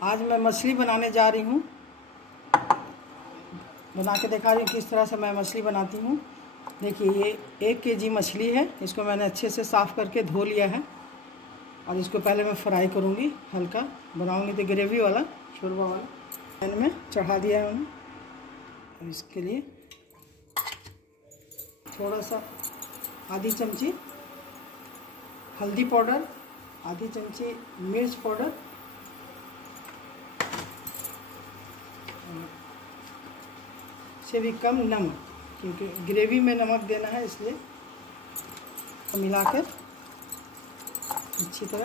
आज मैं मछली बनाने जा रही हूँ। बना के दिखा रही हूँ किस तरह से मैं मछली बनाती हूँ। देखिए ये 1 केजी मछली है। इसको मैंने अच्छे से साफ़ करके धो लिया है और इसको पहले मैं फ्राई करूँगी। हल्का बनाऊँगी तो ग्रेवी वाला, शोरबा वाला। पैन में चढ़ा दिया है मैंने। और इसके लिए थोड़ा सा आधी चमची हल्दी पाउडर, आधी चमची मिर्च पाउडर, से भी कम नमक, क्योंकि ग्रेवी में नमक देना है इसलिए। तो मिलाकर अच्छी तरह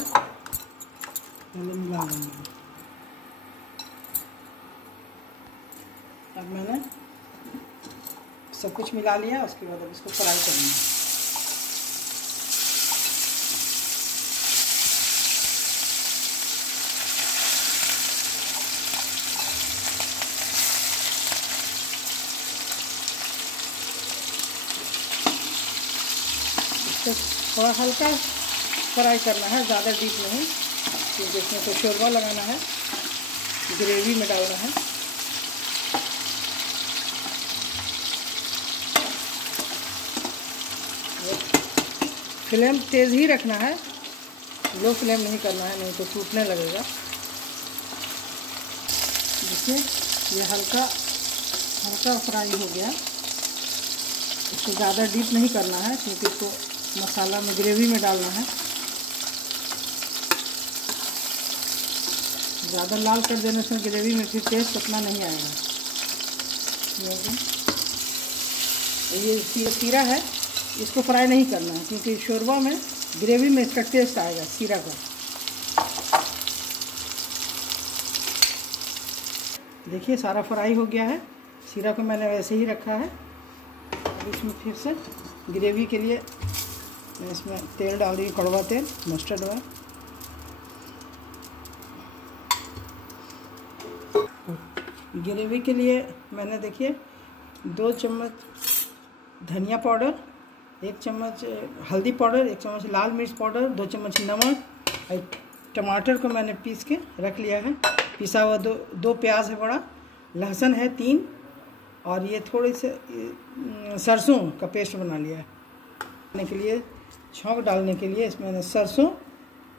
पहले मिला लेंगे। अब मैंने सब कुछ मिला लिया। उसके बाद अब इसको फ्राई करेंगे। तो थोड़ा हल्का फ्राई करना है, ज़्यादा डीप नहीं, क्योंकि इसमें तो शोरबा लगाना है, ग्रेवी में डालना है। फ्लेम तेज़ ही रखना है, लो फ्लेम नहीं करना है, नहीं तो टूटने लगेगा। देखिए ये हल्का फ्राई हो गया। इसको ज़्यादा डीप नहीं करना है, क्योंकि इसको मसाला में ग्रेवी में डालना है। ज़्यादा लाल कर देने से ग्रेवी में फिर टेस्ट उतना नहीं आएगा। ये सीरा है, इसको फ्राई नहीं करना है, क्योंकि शोरबा में ग्रेवी में इसका टेस्ट आएगा सीरा का। देखिए सारा फ्राई हो गया है। सीरा को मैंने वैसे ही रखा है। अब इसमें फिर से ग्रेवी के लिए मैं इसमें तेल डाल दी, कड़वा तेल, मस्टर्ड ऑयल। ग्रेवी के लिए मैंने देखिए 2 चम्मच धनिया पाउडर, 1 चम्मच हल्दी पाउडर, 1 चम्मच लाल मिर्च पाउडर, 2 चम्मच नमक, और टमाटर को मैंने पीस के रख लिया है। पिसा हुआ 2 प्याज है बड़ा, लहसुन है 3, और ये थोड़े से सरसों का पेस्ट बना लिया है। डालने के लिए, छौंक डालने के लिए इसमें सरसों,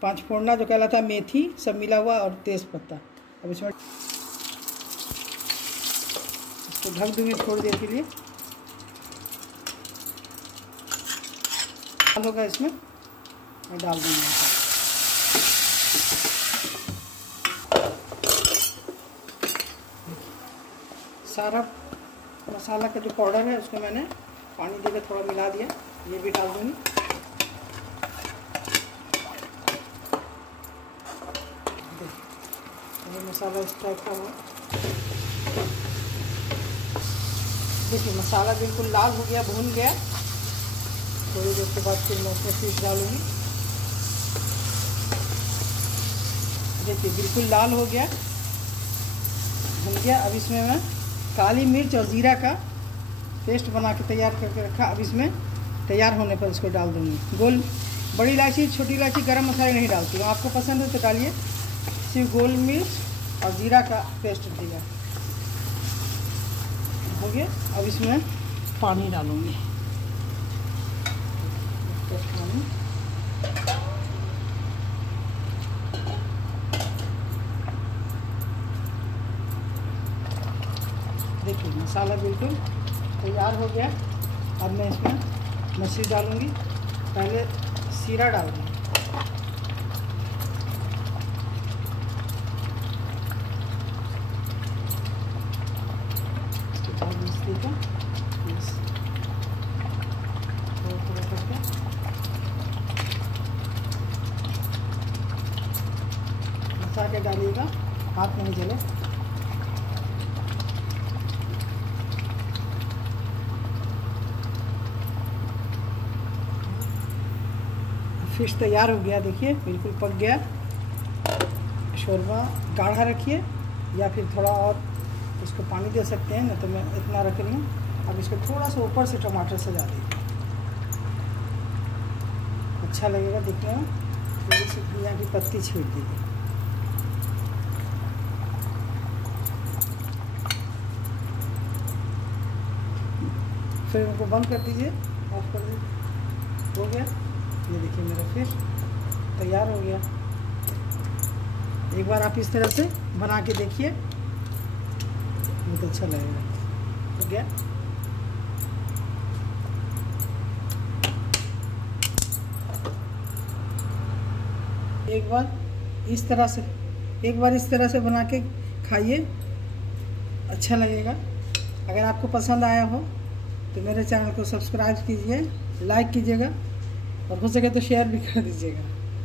5 फोड़ना जो कहलाता है, मेथी, सब मिला हुआ, और तेज़ पत्ता। अब इसमें इसको ढक दूँगी थोड़ी देर के लिए। दाल होगा इसमें, मैं डाल दूँगी। सारा मसाला का जो पाउडर है उसको मैंने पानी देकर थोड़ा मिला दिया। ये भी डाल दूँगी। ये मसाला इस टाइप का हुआ। देखिए मसाला बिल्कुल लाल हो गया, भून गया। थोड़ी देर के बाद फिर मैं उसमें फिश डालूँगी। देखिए बिल्कुल लाल हो गया, भून गया। अब इसमें मैं काली मिर्च और ज़ीरा का पेस्ट बना के तैयार करके रखा। अब इसमें तैयार होने पर इसको डाल दूँगी। बड़ी इलायची, छोटी इलायची, गरम मसाला नहीं डालती हूँ। आपको पसंद है तो डालिए। सिर्फ गोल मिर्च और ज़ीरा का पेस्ट दिया हो गया। अब इसमें पानी डालूँगी। देखिए मसाला बिल्कुल तैयार हो गया। अब मैं इसमें मछली डालूँगी। पहले सीरा डालूँगी। मछली को थोड़ा करके मसा के डालिएगा, हाथ नहीं जले। फिश तैयार हो गया। देखिए बिल्कुल पक गया। शोरबा गाढ़ा रखिए या फिर थोड़ा और इसको पानी दे सकते हैं, ना तो मैं इतना रख रही हूँ। अब इसको थोड़ा सा ऊपर से टमाटर सजा दीजिए, अच्छा लगेगा दिखने में। थोड़ी सी धनिया की पत्ती छीट दीजिए। फ्लेम को बंद कर दीजिए, ऑफ कर दीजिए। हो गया, ये देखिए मेरा फिश तैयार हो गया। एक बार आप इस तरह से बना के देखिए, बहुत अच्छा लगेगा। हो गया। एक बार इस तरह से बना के खाइए, अच्छा लगेगा। अगर आपको पसंद आया हो तो मेरे चैनल को सब्सक्राइब कीजिए, लाइक कीजिएगा और हो सके तो शेयर भी कर दीजिएगा।